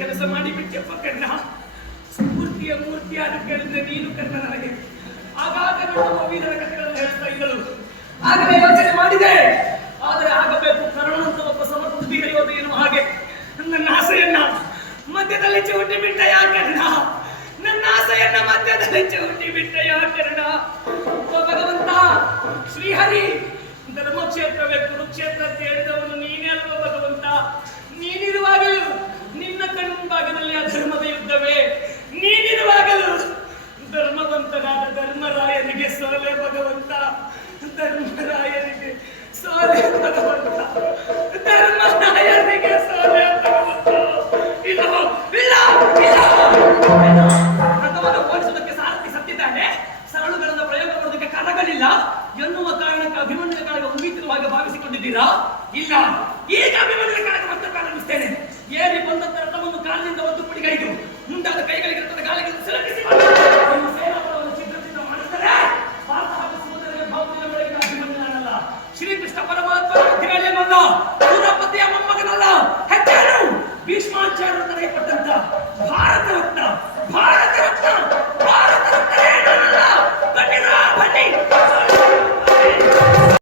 ಕೆಲಸ ಮಾಡಿ ಬಿಟ್ಟೆಪ್ಪ ಕರ್ಣ ಸ್ಫೂರ್ತಿಯ ಮೂರ್ತಿಯಾದ ಕೇಳಿದ್ರೆ ನೀನು ಕರ್ಣ ನನಗೆ ಆಗಾಗ ನೋಡುವ ವೀರರ ಕಥೆಗಳನ್ನು ಹೇಳ್ತಾ ಇದ್ದಳು. ಆಗಲೇ ಯೋಚನೆ ಮಾಡಿದೆ. ಆದರೆ ಆಗಬೇಕು. ಕರುಣಂತ ಒಬ್ಬ ಸಮರ್ಥ ವೀರ ಏನು ಹಾಗೆ. ನನ್ನ ಆಸೆಯನ್ನ ಮಧ್ಯದಲ್ಲಿ ಚೌಟಿ ಬಿಟ್ಟ ಯಾಕೆ ನನ್ನ ಆಸೆಯನ್ನ ಮಧ್ಯದಲ್ಲಿ ಚೌಟಿ ಬಿಟ್ಟ ಯಾಕರ್ಣ ಸೋಲೆ ಭಗವಂತ, ಧರ್ಮರಾಯನಿಗೆ ಸೋಲೆ ಭಗವಂತ, ಧರ್ಮರಾಯನಿಗೆ ಸೋಲೆ ಭಗವಂತ. ಇದು, ಇಲ್ಲ ಇಲ್ಲ. ರಥವನ್ನು ಓಡಿಸುವುದಕ್ಕೆ ಸಾರಥಿ ಸತ್ತಿದ್ದಾನೆ. ಸರಳುಗಳನ್ನು ಪ್ರಯೋಗ ಮಾಡುವುದಕ್ಕೆ ಕಾರಣಗಳಿಲ್ಲ. ಎನ್ನುವ ಕಾರಣಕ್ಕೆ ಅಭಿಮನ್ಯದ ಕಾರಣ ಉನ್ನತಿರುವ ಹಾಗೆ ಭಾವಿಸಿಕೊಂಡಿದ್ದೀರಾ? ಇಲ್ಲ. ಈಗ ಅಭಿಮನ್ಯದ ಕಾರಣ ಮತ್ತೆ ಪ್ರಾರಂಭಿಸ್ತೇನೆ. ಏನಿಪ್ಪ ¡Para, para, para! ¡Tira.